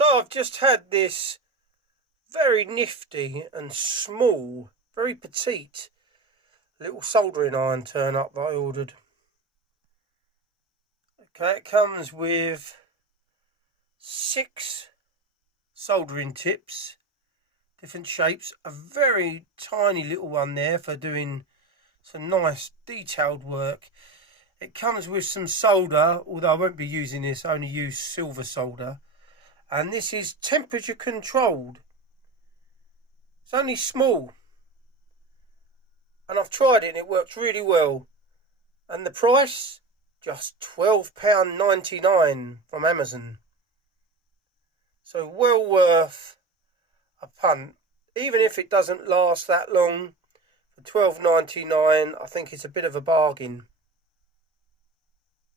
So I've just had this very nifty and small, very petite little soldering iron turn up that I ordered. Okay, it comes with 6 soldering tips, different shapes, a very tiny little one there for doing some nice detailed work. It comes with some solder, although I won't be using this, I only use silver solder. And this is temperature controlled. It's only small. And I've tried it and it works really well. And the price? Just £12.99 from Amazon. So well worth a punt. Even if it doesn't last that long, for £12.99 I think it's a bit of a bargain.